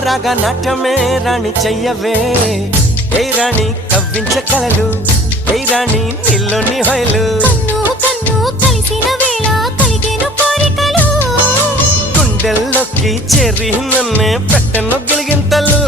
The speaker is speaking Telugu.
రాగా నాట్యమే రాణి చెయ్యవే ఏ రాణి కవ్వించ కలలు ఏ రాణి నీలోని హొయలు కన్ను కన్ను కలిసిన వేళ కలిగేను కోరికలు గుండెల్లోకి చేరి నన్నే పెట్టను గిలిగింతలు